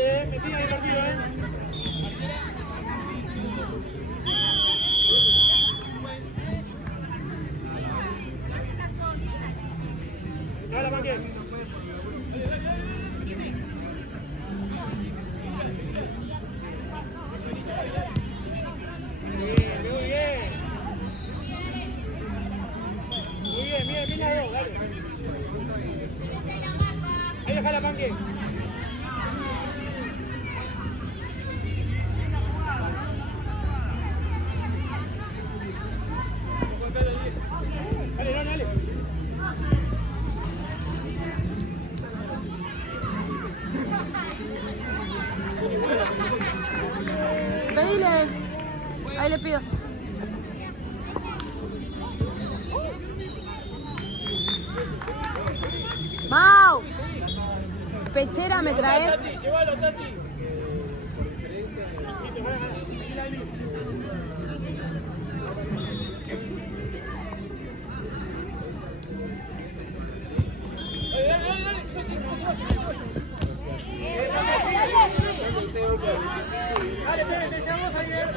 Dale, me sigue divertido, Dale, Panque. Muy bien. Muy bien, bien las dos, dale. Ahí deja la Panque. Dale, dale. Pedile. Ahí le pido. Mau. Pechera me traes. Llévalo, Tati. Dale, te llamo Javier.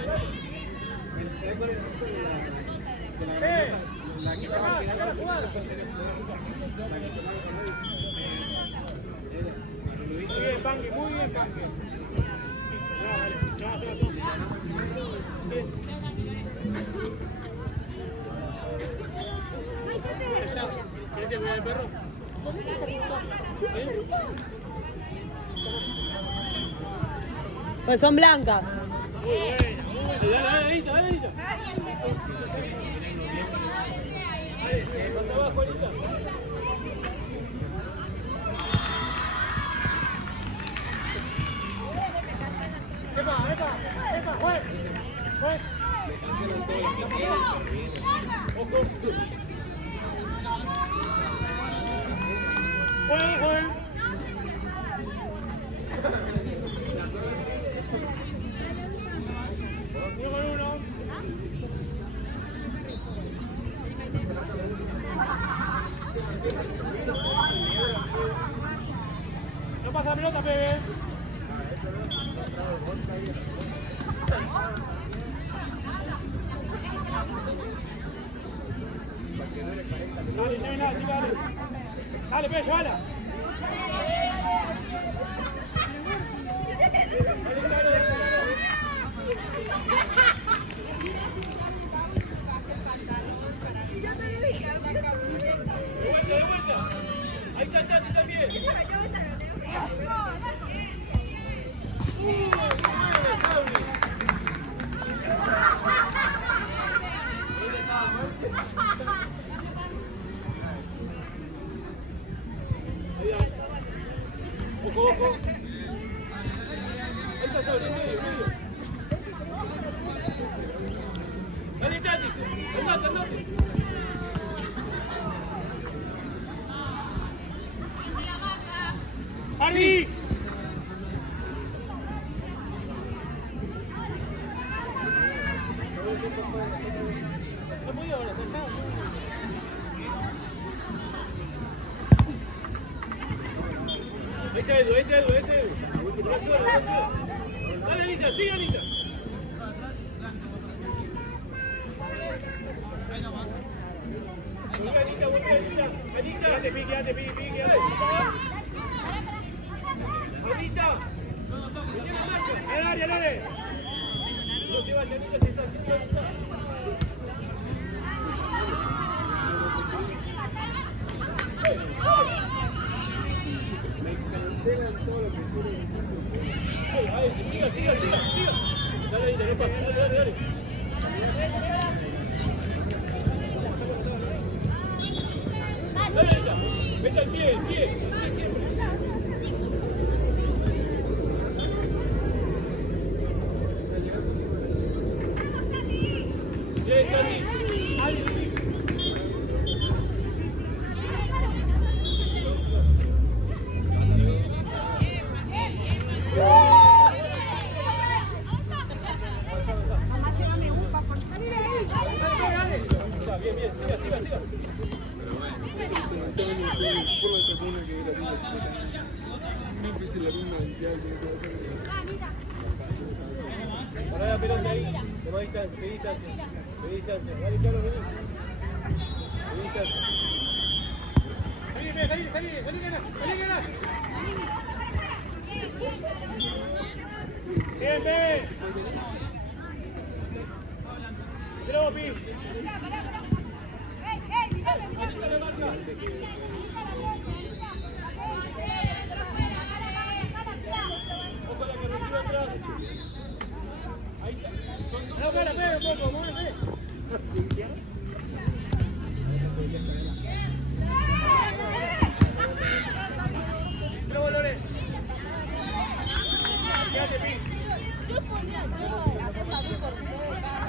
Acá la jugada. Muy bien, Panque, muy bien, Panque. ¿Quieres ir a cuidar al perro? Pues son blancas. Muy buena, muy buena. Dale, Anita, dale, Anita. Dale, pasa abajo, Anita. Epa, juez. Ojo. Juez. Uno con uno. No pasa la pelota, Pepe. Dale, dale. Dale, Pepe, llévala. De vuelta. Ahí está Tati también. Ojo. Ahí está solo, medio. Dale, Tati. Andate. ¡Ardi! No podía ahora, sentado. Ahí está Edu. Dale, Anita, sigue, Anita. Anita. Quédate, pique. Anita. Dale. No se vaya, Anita, se está haciendo Anita. Siga. Dale, Anita, no pasa, dale. Dale, Anita. Meta el pie siempre. Bien, Tati. Bien, siga. pelota ahí. Toma distancia, pedí distancia. Pedí distancia. Dale, Carlos, vení. Pedí distancia. Salí, gana. Bien, bebé. Bravo, Pi. Ojo la que recibe atrás. Ahí está. No, espera, un poco, muévete. Bravo, Lore. Quédate, Pi. Yo ponía a salud por ustedes cada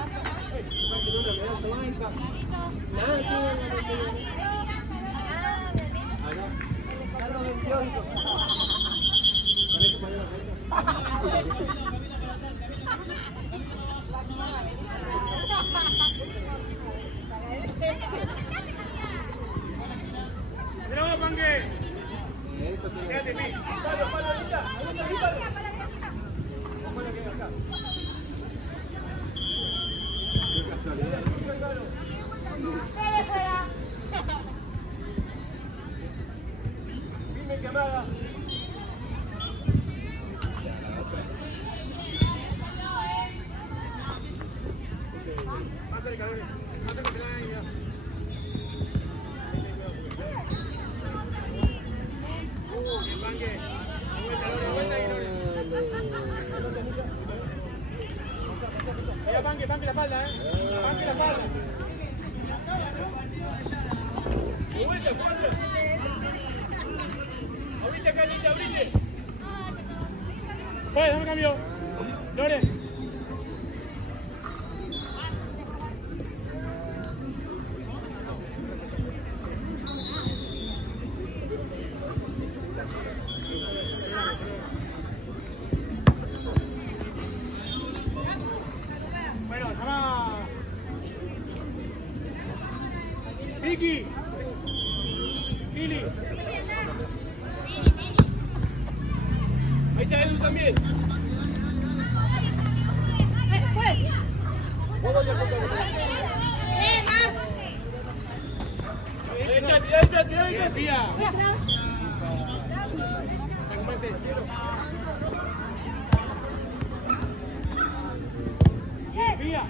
rato. Bravo, Panque. Quédate, Pi. Palo, ahorita. Dime que amada. Pásale, Calori. Pásale, que nada, ya. Bien, Panque. Vuelta, Lore. Mira, Panque la espalda, Panque la espalda. Vuelta. Abrite acá, Lita, abrite. Pues, dame cambio. Lore. Bueno, llama. Vicky. Pili. Ahí está Edu también. Tira, Pía. Pía.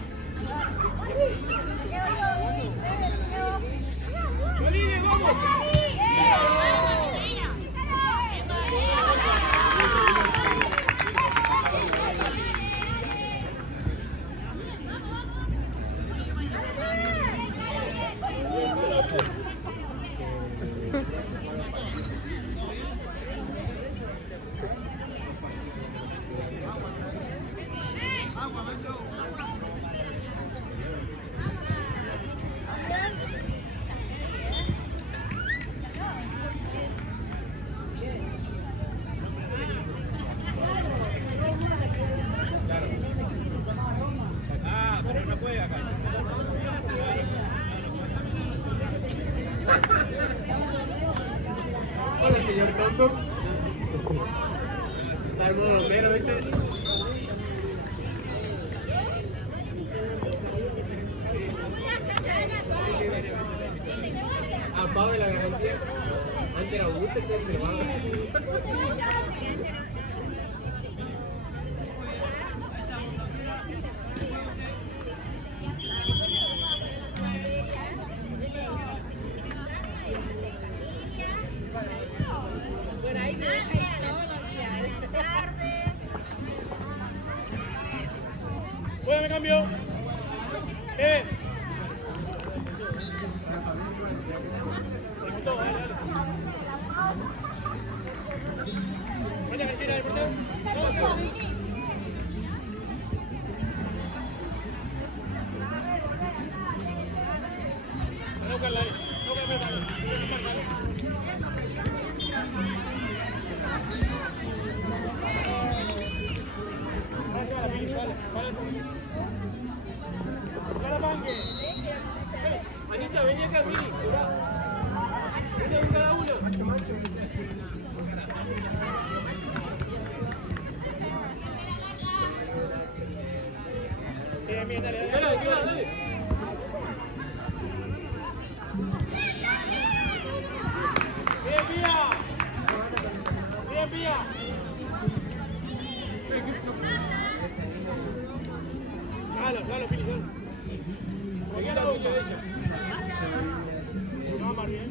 Bolivia, vamos. Pero no puede acá. Hola, señor Thompson. Está el modo mero, ¿viste? Apaga la garantía. Antes era Augusto, siempre va. Bueno, me cambio. Vaya, Cristina, el portero. No, Carla, no, Anita, vení acá, Mini. Vení con cada uno. Bien, bien, dale, dale. Dale. Bien, Pía. Bien, Pía. Dale, Pili, dale. Seguí a la boca de ella. No, más bien.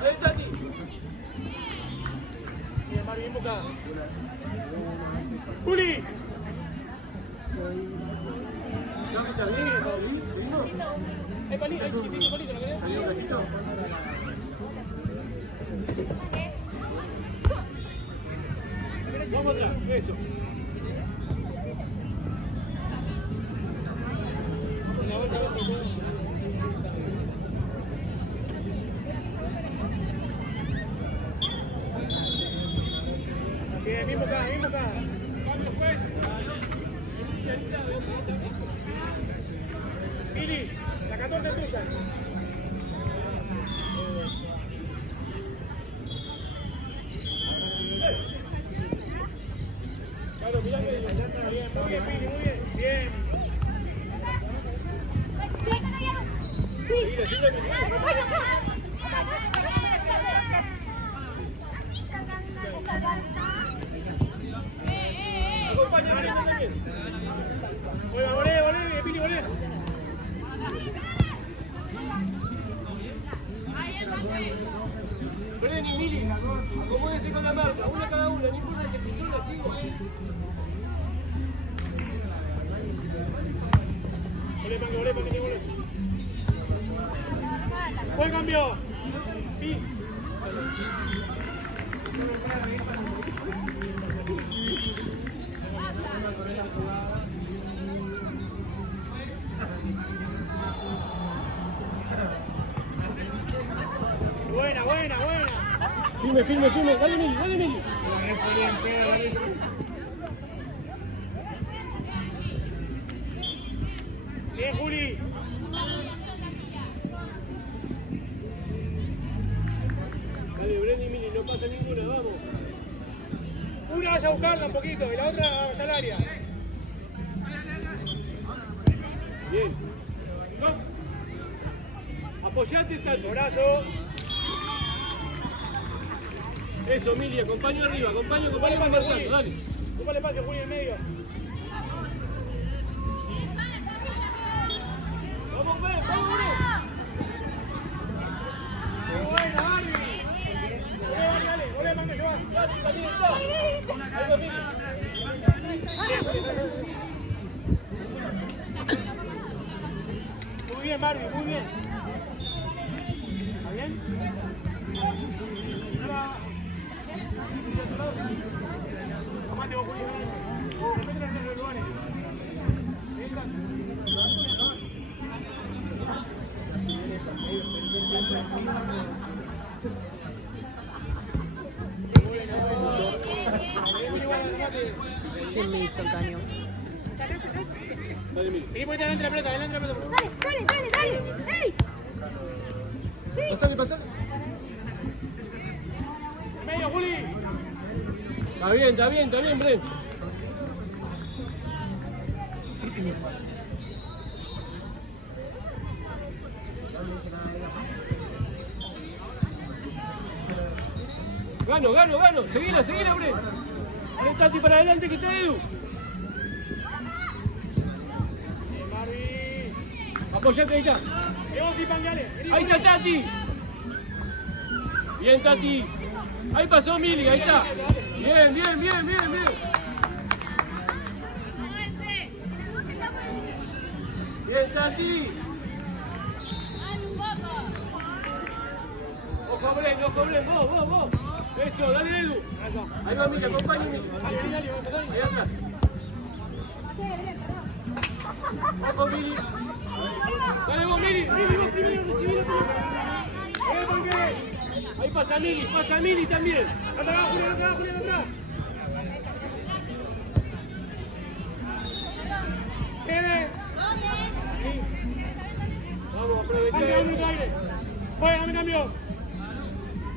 Ahí está, Tati. Bien, más bien, boca. Juli. ¿Está bien? ¿Está bien? Hay palito, hay chiquitito palito, ¿lo querés? ¿Hay un cachito? Vamos atrás, eso. La vuelta, bien, mismo acá. Cambio, juez. Mili, la 14 es tuya. Claro, mirá que bien, muy bien, Pili, muy bien. Bien. Sí. Acompáñame también. Volé, Pili, volé. Bren y Mili, acomódense con la marca, una cada una, ninguna se pisó así, volé. Volé. Buen cambio. Sí. Buena. Firme. Dale, Mili. Bien, Juli. Dale, Bren y Mili, no pasa ninguna, vamos. Una vaya a buscarla un poquito y la otra vaya al área. Bien. No. Apoyate tanto, brazo. Eso, Mili, acompaño arriba, acompaño marcando, dale. Ocupale espacio, Juli, en medio. Vamos, Bren. Buena, Barbie. Volé, manga, lleva. También está. Ahí va, Mili. Muy bien, Barbie, muy bien. ¿Está bien? Tomate vos, Julio. Repete los lugares. ¿Quién me hizo el cañón? Vení, ponete adelante la pelota, Dale. ¡Ey! Pasale. Medio, Juli. Está bien, Bren. Gano. Seguila, Bren. Bren, Tati para adelante, que está Edu. Apoyate, ahí está. Ahí está Tati. Bien, Tati. Ahí pasó Mili, ahí está. Bien. Bien, Tati. Ojo, Bren, vos. Eso, dale, Edu. Ahí va Mili, acompáñame. Ahí está. Ojo, Mili. Dale vos, Mili, vos primero, ahí pasa Mili también. Atrás, Julián, atrás. Vamos, aprovechá. Juega, me cambio.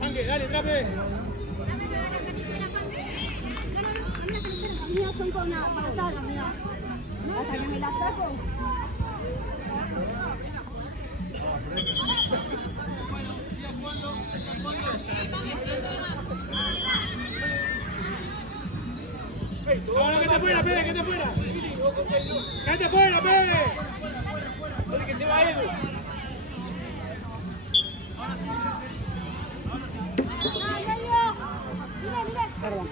Ángel, dale, trape. Las mías son con una patada, mira. Hasta que me la saco. Ahora que te fuera, Pebe, que te fuera. Que te fuera, Pebe. Dale que se va Edu. Perdón.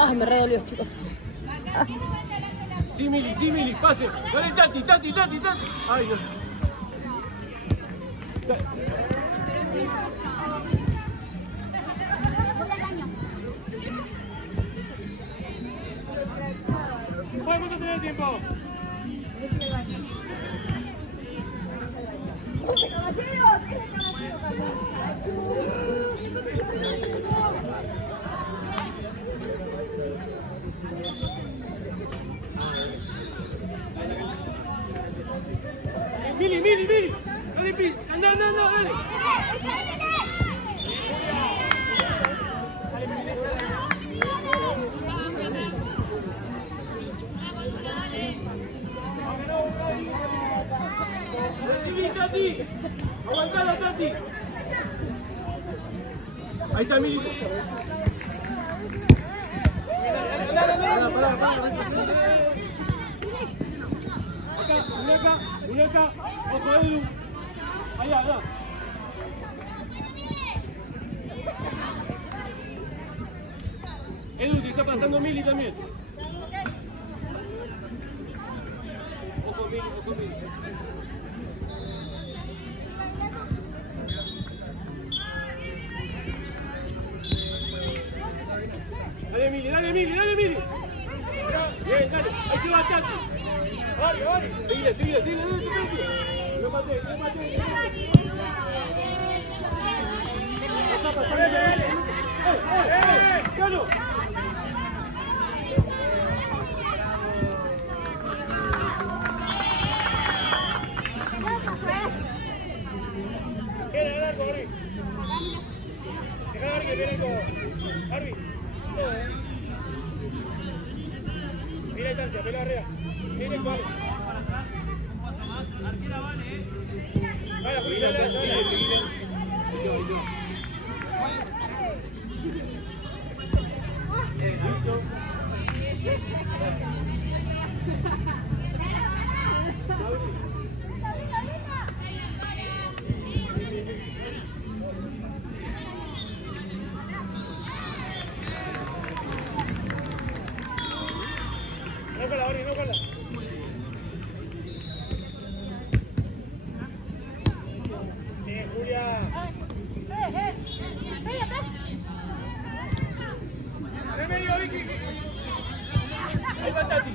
Ay, me redolió, chicos. Sí, Mili, pase. Dale, Tati. Ay, no. ¿Cuánto tenés tiempo? Mili. Dale, Pi. Anda, dale. Recibí, Tati. Aguantala, Tati. Ahí está Mili. Pará. Acá, muñeca. Ojo, Edu. Allá. Edu, te está pasando Mili también. Ojo, Mili. Dale, Mili. Bien, dale. Ahí se va Tati. Vale. Seguile. No maté. Pasá. ¡Cano! Queda largo, Arby. Deja que viene con Arby. Mira distancia, pelo arriba. Miren cuál. Para atrás, un paso más. Arquera vale, Vale, Juli, dale. Listo. No cola. Bien, Julia. De medio, Vicky. Ahí va Tati.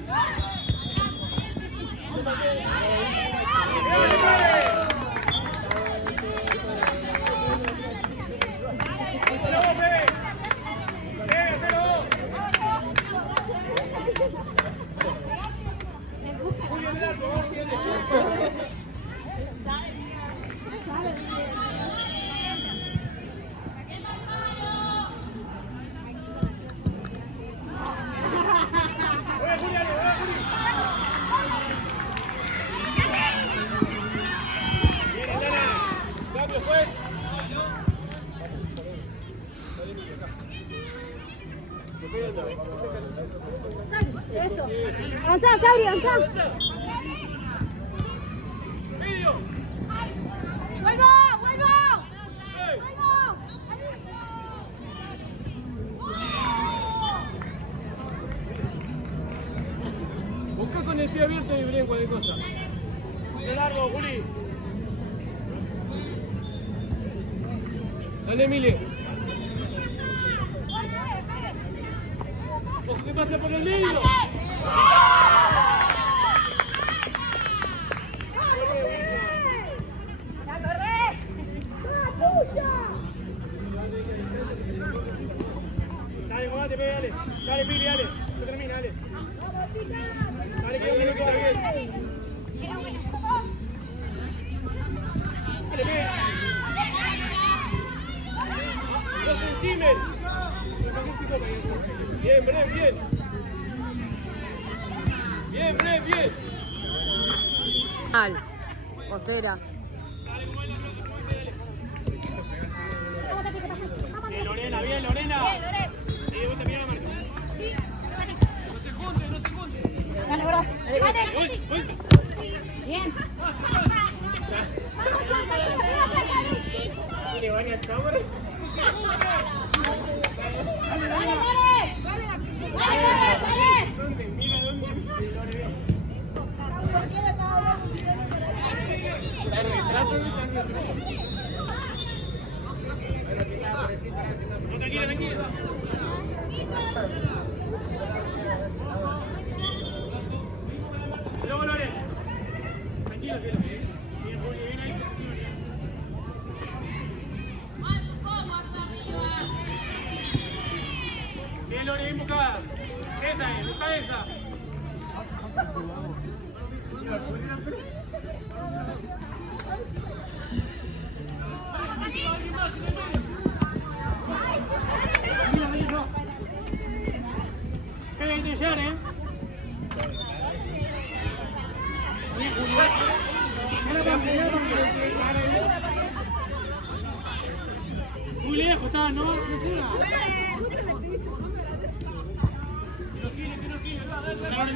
Eso. Avanzá, Sabri, avanzá. ¡Vuelvo! Busca con el pie abierto y brinco cualquier cosa. De largo, Juli. Dale, Emilio. ¿Qué pasa por el medio? mate, pegue, dale. Dale, Pili, dale. No termina, dale. Dale, que 2 minutos, dale, bien. Dale, pegue. No se encimen. Bien, Bren, bien. Bien, Bren, bien. Mal. Costera. Bien, Lorena, bien, Lorena. Bien, Lore. Sí, vos te mirás, Marco. Sí. No se junten, no se junten. Dale, bro. Dale. Uy, uy. Bien. ¿Le van a cámara? Dale, Lore. Dale, dale. ¿Dónde? Mira dónde. La retrato de esta No, tranquila, tranquila. Luego, Lore. Tranquilo, cielo. Bien, Julio, bien ahí. Bien, Lore, bien buscada. Esa es, busca esa. Qué bien, Yer, ¿eh? Muy lejos está, ¿no? No llega. Que no quiere, dale.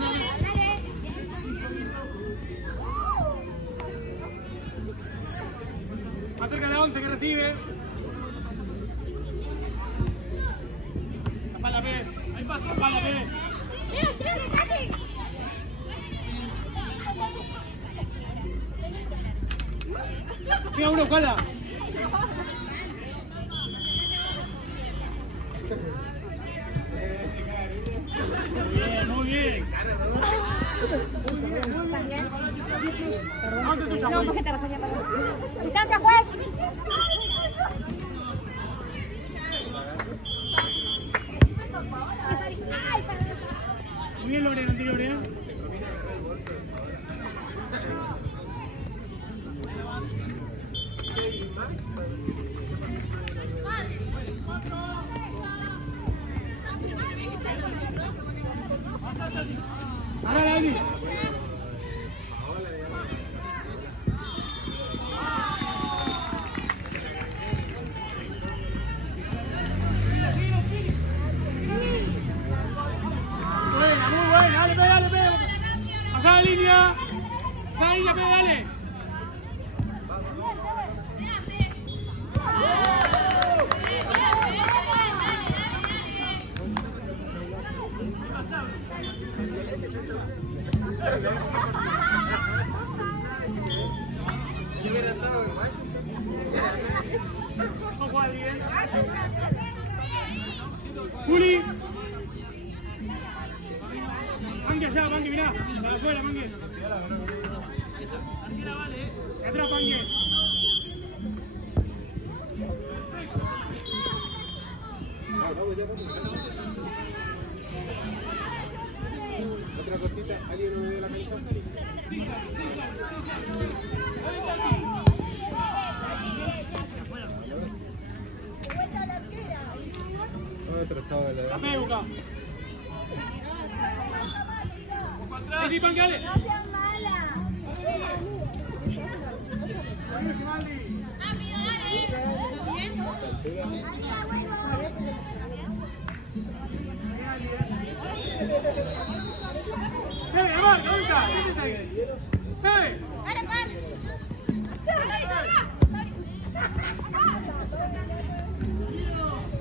Más cerca de la 11 que recibe. Para la B. Ahí pasó, para la B. Queda uno, cola. Bien, muy bien. ¿Estás bien? ¿Dónde tu No, chamuel? porque te la ponía para distancia, juez. Muy bien, Lorena, anterior, ¿eh? Ahora, David. Buena, muy buena, dale, pega, dale, pega. Baja la línea, pega, dale. Yo hubiera estado en Washington. No juega bien. Juli. Mangue allá, Mangue, mirá. Para afuera, Mangue. Atrás, Mangue. Otra cosita, ¿alguien no me dio la cancha? Otro estaba la La pega, Buca. Sí, Mangue, dale. Dale, Amar, ¿dónde está? ¿Quién está ahí? ¡Dale!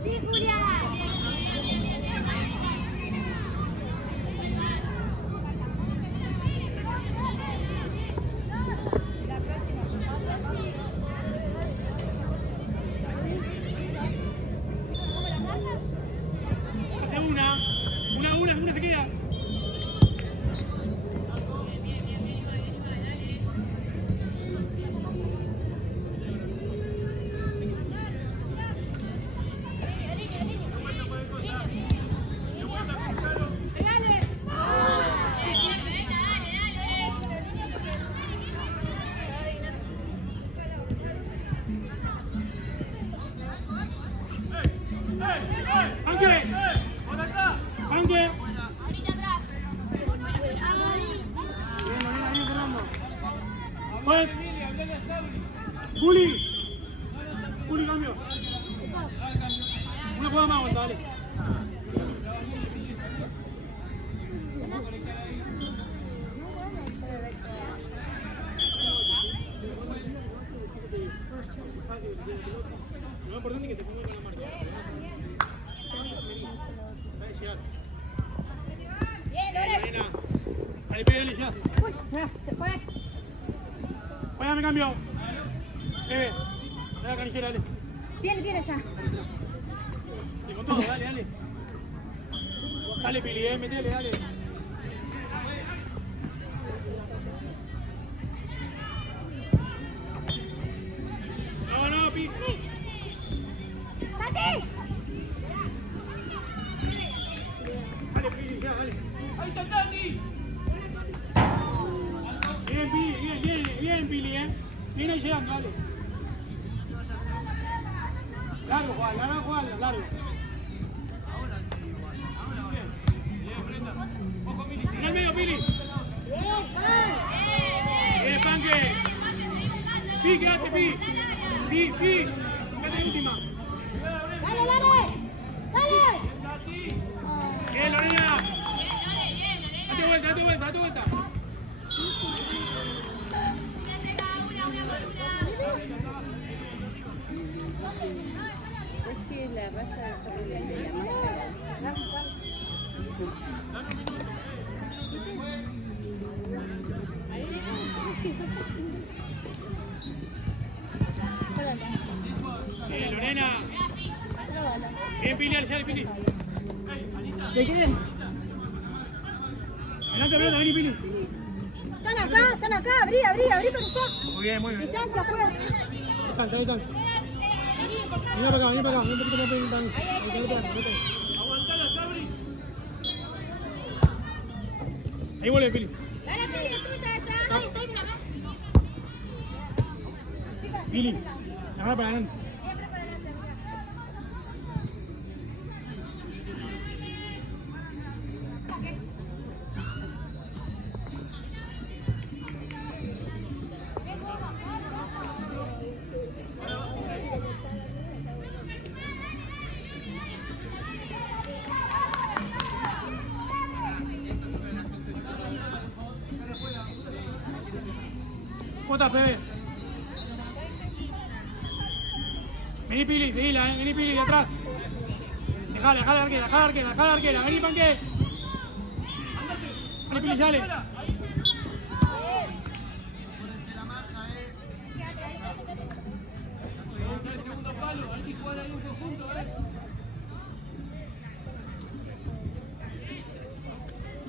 Sí, Julia. Hace una se queda. Dale, pégale ya. Uy, se fue. Vaya, me cambio. Dale la canillera, dale. Tiene ya. Sí, con todo, dale, dale. Dale, Pili, metele, dale. No, Pi. ¡Tati! Dale, Pili, ya, dale. Ahí está Tati. Bien, Pili, bien, Pili, Viene ahí llegando, dale. Largo, Juan, largo. En el medio, Pili. Bien, Panque. Pi, quédate, Pi. Quédate última. ¡Dale! Bien, Lorena. Date vuelta. Es que la raza de sobrevivencia más Bien, Lorena. Bien, Pili, dale, Pili. ¿De qué? Adelante, vení, Pili. Están acá, abrí para allá. Muy bien. Distancia, afuera. Ahí están. Vení para acá, un poquito más para Ahí está. Aguantala, Sabri. Ahí vuelve, Pili. Dale, Pili, tuya esta. Estoy, mira acá. Pili, la mano para adelante. Siempre para adelante, mira. JP. Vení, Pili, seguila, vení, Pili, de atrás. Dejala la arquera, vení, Panque. Vení, Pili, dale.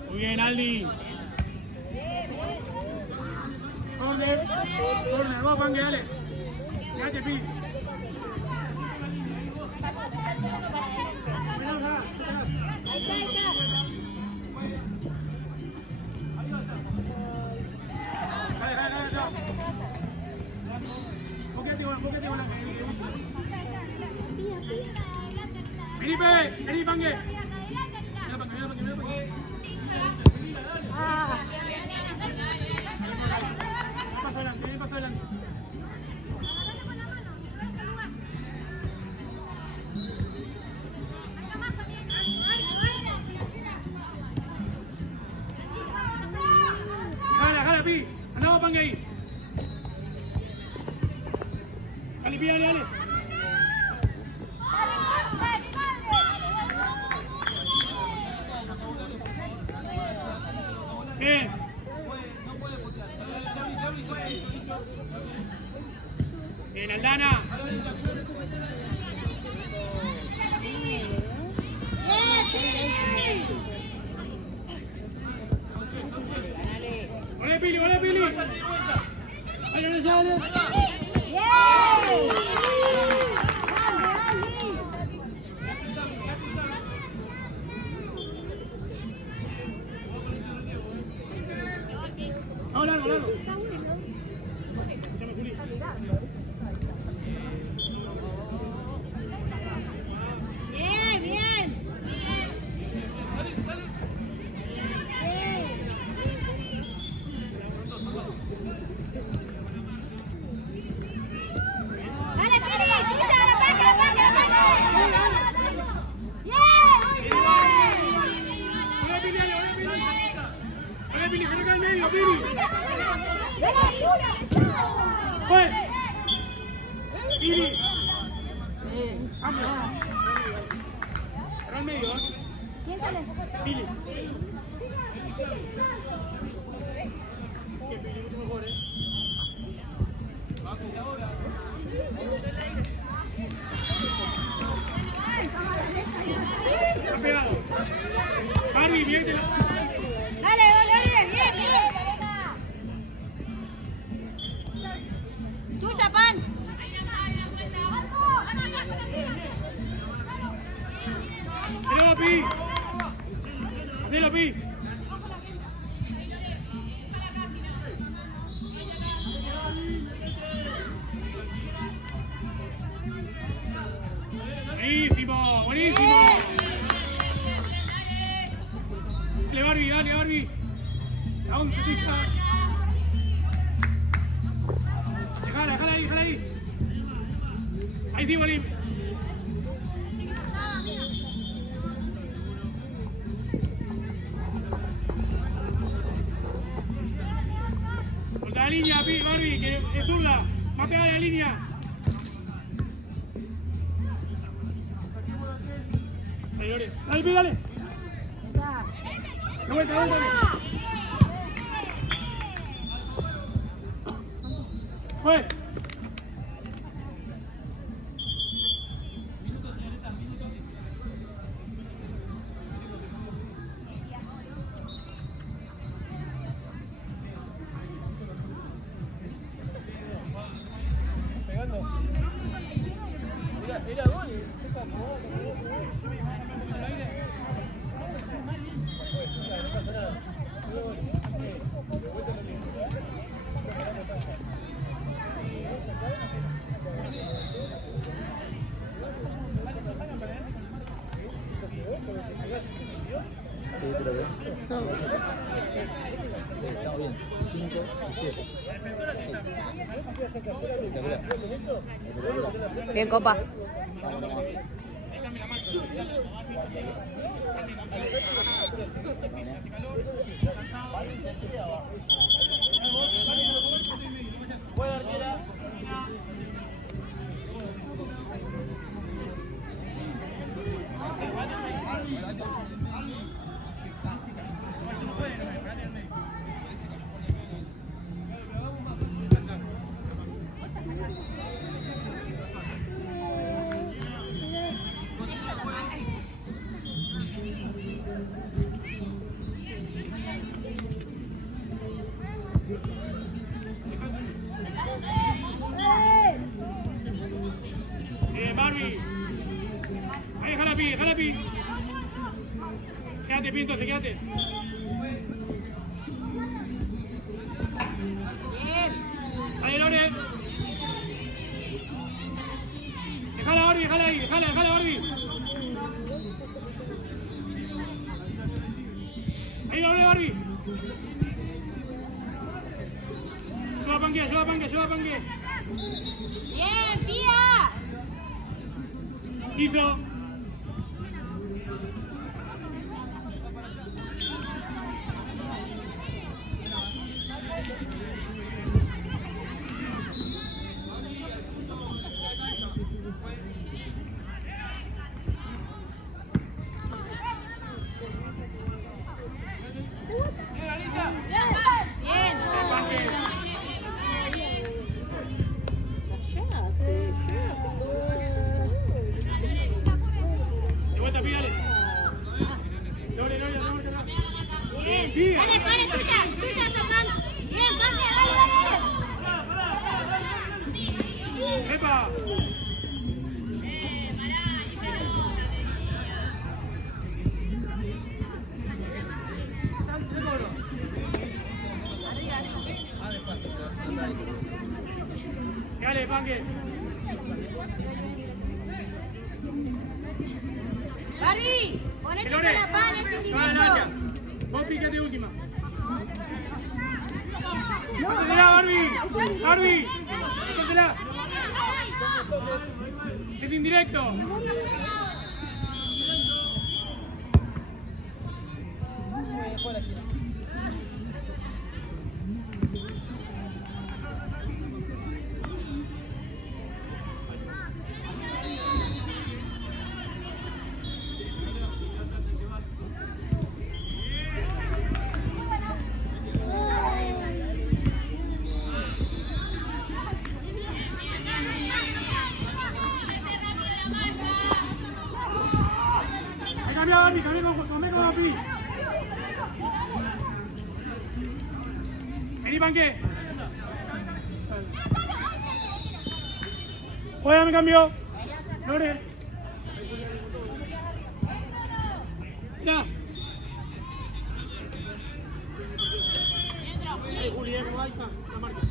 Muy bien, Aldi. Corner, vos, Panque, dale. Quédate, Pili. Ahí está. Dale. Póquete, vení, Panque. Mira, Panque. Paso adelante. Jala, Pi. Andamos, Panque ahí. Dale, Pi, dale. Bien. Bien, Aldana. Vale, Pili. Dale. Vamos, largo. Bien. Dale, Pili, tuya, la parte. Bien, Vale, Pili, que no cae en medio, Pili. Pues. Pili. Cambio. Pero al medio, ¿Quién sale? Pili. Está pegado. Barbie, bien. Dale, Oliver, bien, bien. Tuya, Pan. Hacelo, Pi. Hacelo, Pi. Buenísimo, buenísimo. Dale, Barbie, dale, Barbie. La 11 tuya. Déjala ahí. Ahí sí, Bolín. Corta la línea, Barbie, que es zurda. Más pegada de la línea. Dale, Lore. Dale, Pi, dale. De vuelta. Fue. Pegando. Era gol. No pasa nada. Sí, pero bien. Estamos bien. 5 y 7. Bien, Copa. Barbie. Ahí, déjala, Pi. Quédate, Pi, entonces, quédate. Ahí, Lore. Déjala, Barbie, déjala, Barbie. Ahí, Lore, Barbie. Ayuda a Pangue. Bien, Pía. Hizo. De vuelta, Pi, dale. Lore. Bien. Dale, Pan, es tuya, Pan. Bien, Pan, dale. ¡Epa! Dale, Pangue. Barbie, ponete con la Pan, es indirecto. Vos fíjate última. ¡Cógetela, Barbie! ¡Cógetela! ¡Es indirecto! come como Pi. Vení, Panque. Juega, me cambio. Lore. Ya. Julián, ¿cómo va? La marca.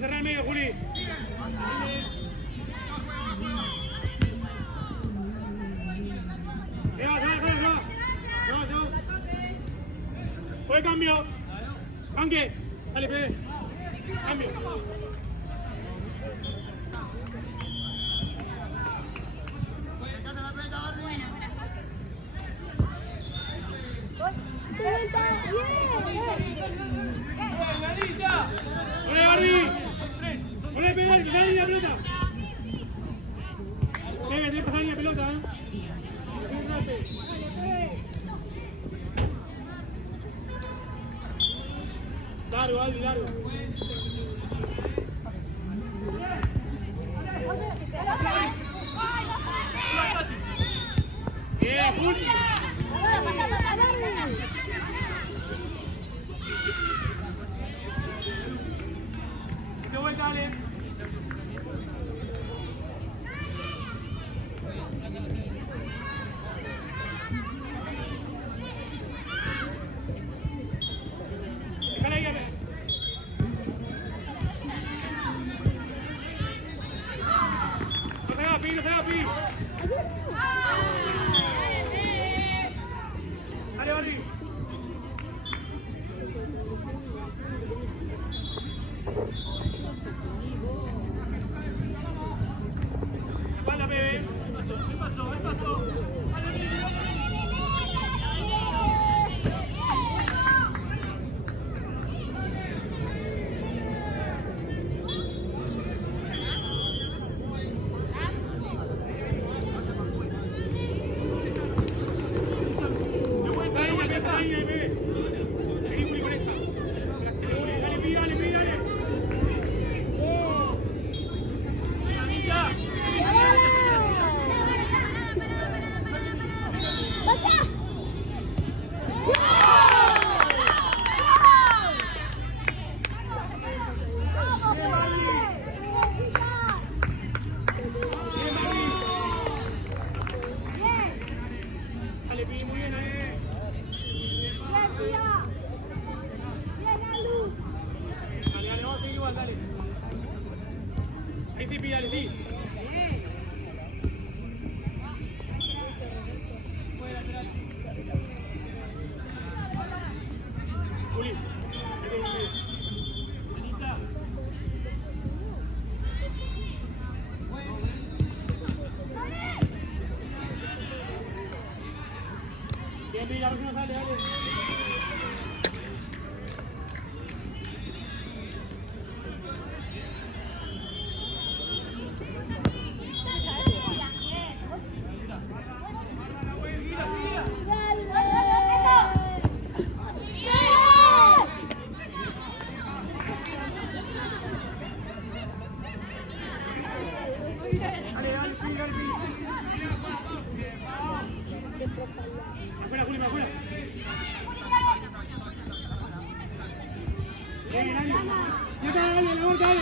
Cerrar el medio, Juli. Fue cambio. Panque. Dale, Fede. Cambio. ¡Ole, Barbie! ¡Ole, Pedal! ¡Que sale la pelota! Tiene que pasar la pelota, ¿eh? Largo, Aldi, largo. ¡Bien, Juli! ¡De vuelta, dale! Déjala ahí, dale. No se haga, Pi, no se haga, Pi. Dale, Barbie. Espalda, bebé. ¿Qué pasó? ¿Qué pasó? De vuelta, ahí, bebé. Vení, Juli, con esta. Dale, Pi, dale, Pi, dale. Dale, Pi, muy bien, ahí. Dale, dale, vamos a seguir igual, dale. Ahí sí, Pi, dale, sí. Juli, vete, vete. Anita. Bien, Pi, la próxima sale, dale. Afuera, Juli, afuera. Bien, dale. Ya está, dale, la vuelta, dale.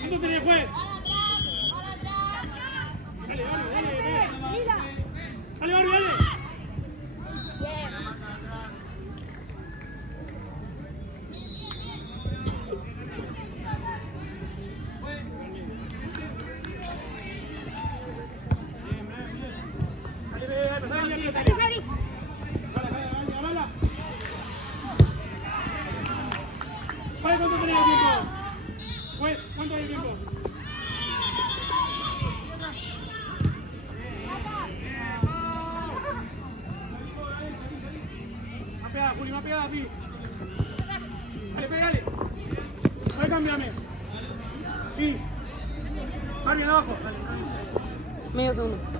¿Cuánto tenés, juez? Dale, dale, dale, dale. Dale, Barbie, dale. ¿Cuánto tenés de tiempo? Juez, ¿cuánto hay de tiempo? Más pegada, Juli, más pegada, Pi. Dale, pégale. Dale, cámbiame. Pi. Barbie, abajo. Medio segundo.